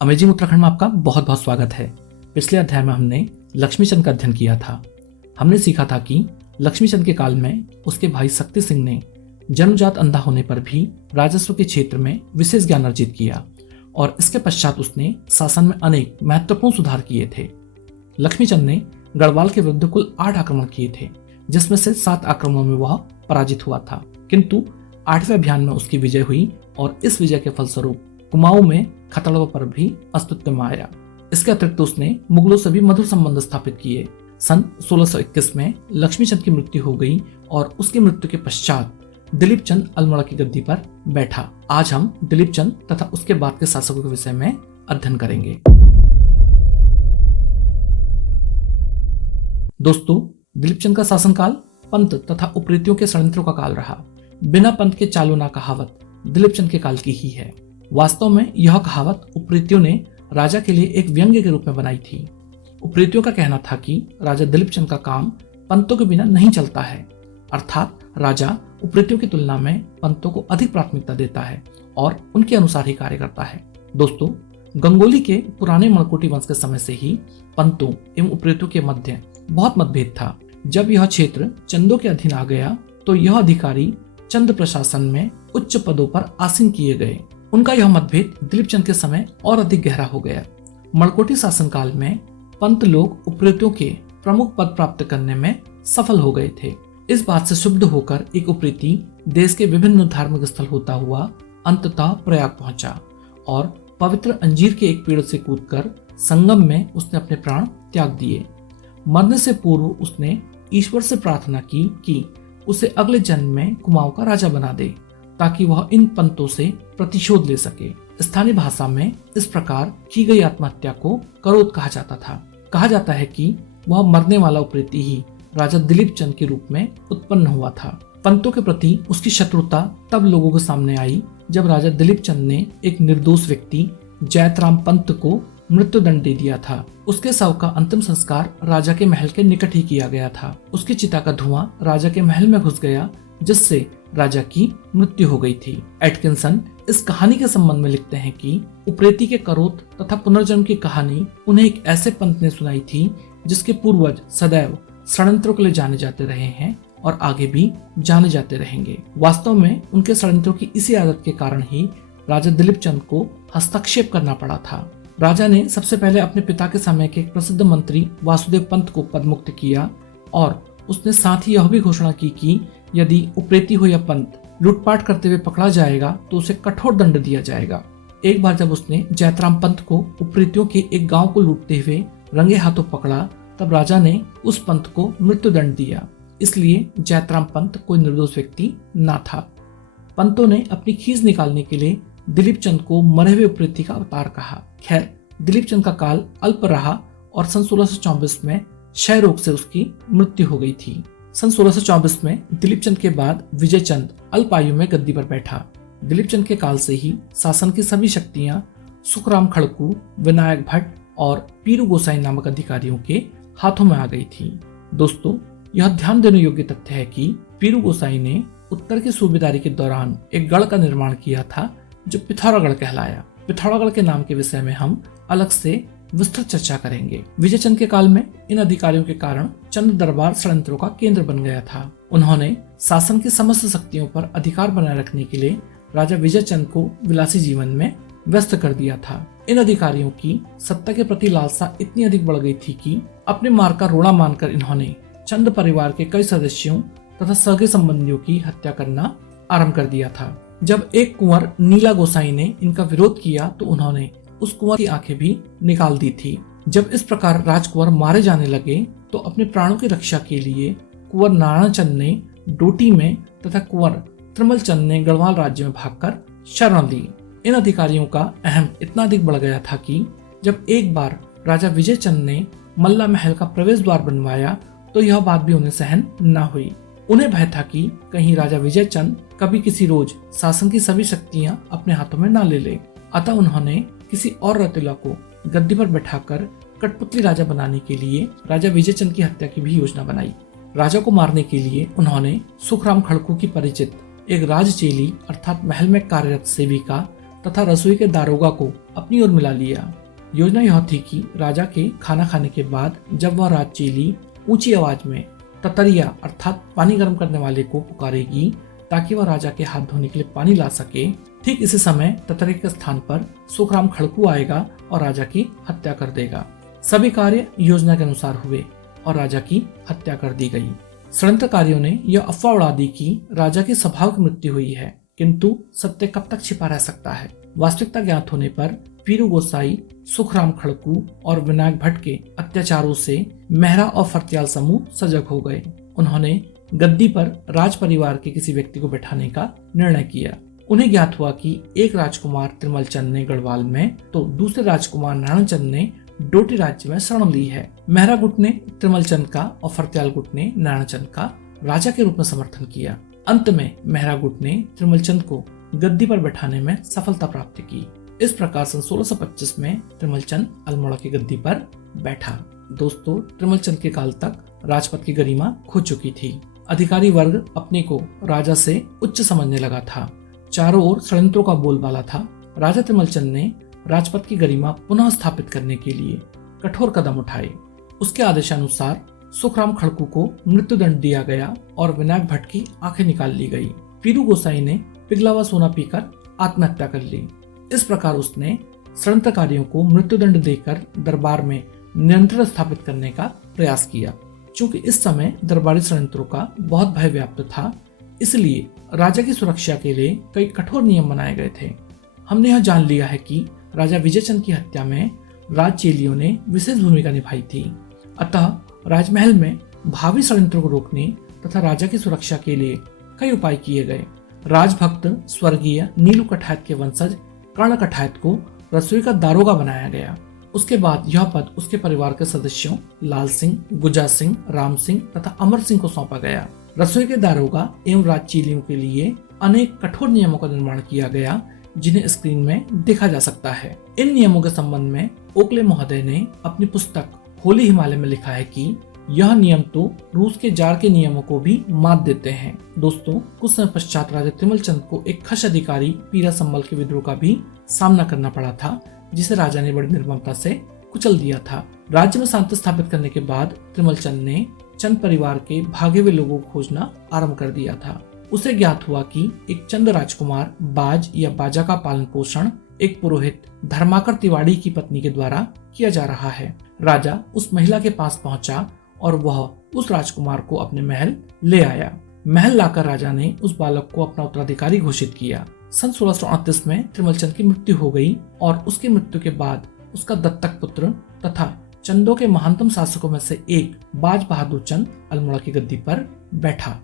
Amazing Uttarakhand में आपका बहुत बहुत स्वागत है। पिछले अध्याय में हमने लक्ष्मीचंद का अध्ययन किया था। हमने सीखा था कि लक्ष्मीचंद के काल में उसके भाई शक्ति सिंह ने जन्मजात अंधा होने पर भी राजस्व के क्षेत्र में विशेष ज्ञान अर्जित किया और इसके पश्चात उसने शासन में अनेक महत्वपूर्ण सुधार किए थे। लक्ष्मीचंद ने गढ़वाल के विरुद्ध कुल 8 आक्रमण किए थे, जिसमें से 7 आक्रमणों में वह पराजित हुआ था, किंतु 8वें अभियान में उसकी विजय हुई और इस विजय के फलस्वरूप कुमाऊं में खतड़वा पर भी अस्तित्व में आया। इसके अतिरिक्त उसने मुगलों से भी मधुर संबंध स्थापित किए। सन 1621 में लक्ष्मीचंद की मृत्यु हो गई और उसकी मृत्यु के पश्चात दिलीप चंद अल्मोड़ा की गद्दी पर बैठा। आज हम दिलीप चंद तथा उसके बाद के शासकों के विषय में अध्ययन करेंगे। दोस्तों, दिलीप चंद का शासनकाल पंत तथा उप्रेतियों के षड्यंत्रों का काल रहा। बिना पंत के चालो ना कहावत दिलीप चंद के काल की ही है। वास्तव में यह कहावत उप्रेतियों ने राजा के लिए एक व्यंग्य के रूप में बनाई थी। उप्रेतियों का कहना था कि राजा दिलीप चंद का काम पंतों के बिना नहीं चलता है, अर्थात राजा उप्रेतियों की तुलना में पंतों को अधिक प्राथमिकता देता है और उनके अनुसार ही कार्य करता है। दोस्तों, गंगोली के पुराने मणकोटी वंश के समय से ही पंतों एवं उप्रेतियों के मध्य बहुत मतभेद था। जब यह क्षेत्र चंदों के अधीन आ गया तो यह अधिकारी चंद प्रशासन में उच्च पदों पर आसीन किए गए। उनका यह मतभेद दिलीप चंद के समय और अधिक गहरा हो गया। मणकोटी शासनकाल में पंत लोग उप्रेतियों के प्रमुख पद प्राप्त करने में सफल हो गए थे। इस बात से शुद्ध होकर एक उप्रेती देश के विभिन्न धार्मिक स्थल होता हुआ अंततः प्रयाग पहुंचा और पवित्र अंजीर के एक पेड़ से कूदकर संगम में उसने अपने प्राण त्याग दिए। मरने से पूर्व उसने ईश्वर से प्रार्थना की कि उसे अगले जन्म में कुमाऊं का राजा बना दे, ताकि वह इन पंतों से प्रतिशोध ले सके। स्थानीय भाषा में इस प्रकार की गई आत्महत्या को करोध कहा जाता था। कहा जाता है कि वह मरने वाला उप्रेती ही राजा दिलीप चंद के रूप में उत्पन्न हुआ था। पंतों के प्रति उसकी शत्रुता तब लोगों के सामने आई जब राजा दिलीप चंद ने एक निर्दोष व्यक्ति जैतराम पंत को मृत्युदंड दे दिया था। उसके शव का अंतिम संस्कार राजा के महल के निकट ही किया गया था। उसकी चिता का धुआं राजा के महल में घुस गया, जिससे राजा की मृत्यु हो गई थी। एटकिंसन इस कहानी के संबंध में लिखते हैं कि उप्रेती के करोत तथा पुनर्जन्म की कहानी उन्हें एक ऐसे पंत ने सुनाई थी जिसके पूर्वज सदैव षड्यंत्रों के लिए जाने जाते रहे हैं और आगे भी जाने जाते रहेंगे। वास्तव में उनके षड्यंत्रों की इसी आदत के कारण ही राजा दिलीप चंद को हस्तक्षेप करना पड़ा था। राजा ने सबसे पहले अपने पिता के समय के एक प्रसिद्ध मंत्री वासुदेव पंत को पदमुक्त किया और उसने साथ ही यह भी घोषणा की कि यदि उप्रेती हो या पंत लूटपाट करते हुए पकड़ा जाएगा तो उसे कठोर दंड दिया जाएगा। एक बार जब उसने जैतराम पंत को उप्रेतियों के एक गांव को लूटते हुए रंगे हाथों पकड़ा, तब राजा ने उस पंत को मृत्युदंड दिया। इसलिए जैतराम पंत कोई निर्दोष व्यक्ति न था। पंतों ने अपनी खींच निकालने के लिए दिलीप चंद को मरे हुए उप्रेती का अवतार कहा। खैर, दिलीप चंद का काल अल्प रहा और सन 1624 में क्षय रोग से उसकी मृत्यु हो गई थी। सन 1624 में दिलीप चंद के बाद विजय चंद अल्प आयु में गद्दी पर बैठा। दिलीप चंद के काल से ही शासन की सभी शक्तियां सुखराम खड़कू, विनायक भट्ट और पीरू गोसाई नामक अधिकारियों के हाथों में आ गई थी। दोस्तों, यह ध्यान देने योग्य तथ्य है कि पीरू गोसाई ने उत्तर की सूबेदारी के दौरान एक गढ़ का निर्माण किया था जो पिथौरागढ़ कहलाया। पिथौरागढ़ के नाम के विषय में हम अलग से विस्तृत चर्चा करेंगे। विजय चंद के काल में इन अधिकारियों के कारण चंद दरबार षड्यंत्रों का केंद्र बन गया था। उन्होंने शासन की समस्त शक्तियों पर अधिकार बनाए रखने के लिए राजा विजय चंद को विलासी जीवन में व्यस्त कर दिया था। इन अधिकारियों की सत्ता के प्रति लालसा इतनी अधिक बढ़ गई थी कि अपने मार का रोड़ा मानकर इन्होंने चंद परिवार के कई सदस्यों तथा सगे संबंधियों की हत्या करना आरम्भ कर दिया था। जब एक कुंवर नीला गोसाई ने इनका विरोध किया तो उन्होंने उस कुंवर की आंखें भी निकाल दी थी। जब इस प्रकार राजकुंवर मारे जाने लगे तो अपने प्राणों की रक्षा के लिए कुंवर नारायण चंद ने डोटी में तथा कुंवर त्रिमल चंद ने गढ़वाल राज्य में भागकर शरण ली। इन अधिकारियों का अहम इतना अधिक बढ़ गया था कि जब एक बार राजा विजय चंद ने मल्ला महल का प्रवेश द्वार बनवाया तो यह बात भी उन्हें सहन न हुई। उन्हें भय था कि कहीं राजा विजय चंद कभी किसी रोज शासन की सभी शक्तियां अपने हाथों में न ले ले। अतः उन्होंने किसी और रतुला को गद्दी पर बैठाकर कठपुतली राजा बनाने के लिए राजा विजय चंद की हत्या की भी योजना बनाई। राजा को मारने के लिए उन्होंने सुखराम खड़कू की परिचित एक राजचेली अर्थात महल में कार्यरत सेविका तथा रसोई के दारोगा को अपनी ओर मिला लिया। योजना यह थी कि राजा के खाना खाने के बाद जब वह राजचेली ऊंची आवाज में ततरिया अर्थात पानी गर्म करने वाले को पुकारेगी ताकि वह राजा के हाथ धोने के लिए पानी ला सके, ठीक इसी समय ततरिया के स्थान पर सुखराम खड़कू आएगा और राजा की हत्या कर देगा। सभी कार्य योजना के अनुसार हुए और राजा की हत्या कर दी गई। षड्यंत्रकारियों ने यह अफवाह उड़ा दी कि राजा की स्वाभाविक मृत्यु हुई है, किंतु सत्य कब तक छिपा रह सकता है। वास्तविकता ज्ञात होने पर पीरू गोसाई, सुखराम खड़कू और विनायक भट्ट के अत्याचारों से मेहरा और फरत्याल समूह सजग हो गए। उन्होंने गद्दी पर राज परिवार के किसी व्यक्ति को बैठाने का निर्णय किया। उन्हें ज्ञात हुआ कि एक राजकुमार त्रिमल चंद ने गढ़वाल में तो दूसरे राजकुमार नारायण चंद ने डोटी राज्य में शरण ली है। मेहरा गुट ने त्रिमल चंद का और फरत्याल गुट ने नारायण चंद का राजा के रूप में समर्थन किया। अंत में मेहरा गुट ने त्रिमल चंद को गद्दी पर बैठाने में सफलता प्राप्त की। इस प्रकार सन 1625 में त्रिमल चंद अल्मोड़ा की गद्दी पर बैठा। दोस्तों, त्रिमल चंद के काल तक राजपद की गरिमा खो चुकी थी। अधिकारी वर्ग अपने को राजा से उच्च समझने लगा था। चारों ओर षड्यंत्रों का बोलबाला था। राजा त्रिमल चंद ने राजपद की गरिमा पुनः स्थापित करने के लिए कठोर कदम उठाए। उसके आदेशानुसार सुखराम खड़कू को मृत्युदंड दिया गया और विनायक भट्ट की आंखें निकाल ली गई। पीरू गोसाई ने पिघला हुआ सोना पीकर आत्महत्या कर ली। इस प्रकार उसने षड्यंत्रकारियों को मृत्युदंड देकर दरबार में नियंत्रण स्थापित करने का प्रयास किया। चूंकि इस समय दरबारी षड्यंत्रों का बहुत भय व्याप्त था, इसलिए राजा की सुरक्षा के लिए कई कठोर नियम बनाए गए थे। हमने यह जान लिया है कि राजा विजयचंद की हत्या में राजचेलियों ने विशेष भूमिका निभाई थी। अतः राजमहल में भावी षड्यंत्रों को रोकने तथा राजा की सुरक्षा के लिए कई उपाय किए गए। राजभक्त स्वर्गीय नीलू कठायत के वंशज कर्ण कठायत को रसोई का दारोगा बनाया गया। उसके बाद यह पद उसके परिवार के सदस्यों लाल सिंह, गुजा सिंह, राम सिंह तथा अमर सिंह को सौंपा गया। रसोई के दारोगा एवं राजचेलियों के लिए अनेक कठोर नियमों का निर्माण किया गया, जिन्हें स्क्रीन में देखा जा सकता है। इन नियमों के संबंध में ओकले महोदय ने अपनी पुस्तक होली हिमालय में लिखा है कि यह नियम तो रूस के जार के नियमों को भी मात देते हैं। दोस्तों, कुछ समय पश्चात राजा त्रिमल चंद को एक खश अधिकारी पीरा संबल के विद्रोह का भी सामना करना पड़ा था, जिसे राजा ने बड़ी निर्ममता से कुचल दिया था। राज्य में शांति स्थापित करने के बाद त्रिमल चंद ने चंद परिवार के भागे हुए लोगों को खोजना आरंभ कर दिया था। उसे ज्ञात हुआ कि एक चंद राजकुमार बाज या बाजा का पालन पोषण एक पुरोहित धर्माकर तिवाड़ी की पत्नी के द्वारा किया जा रहा है। राजा उस महिला के पास पहुंचा और वह उस राजकुमार को अपने महल ले आया। महल लाकर राजा ने उस बालक को अपना उत्तराधिकारी घोषित किया। सन 1638 में त्रिमल चंद की मृत्यु हो गई और उसकी मृत्यु के बाद उसका दत्तक पुत्र तथा चंदों के महानतम शासकों में से एक बाज बहादुर चंद अल्मोड़ा की गद्दी पर बैठा।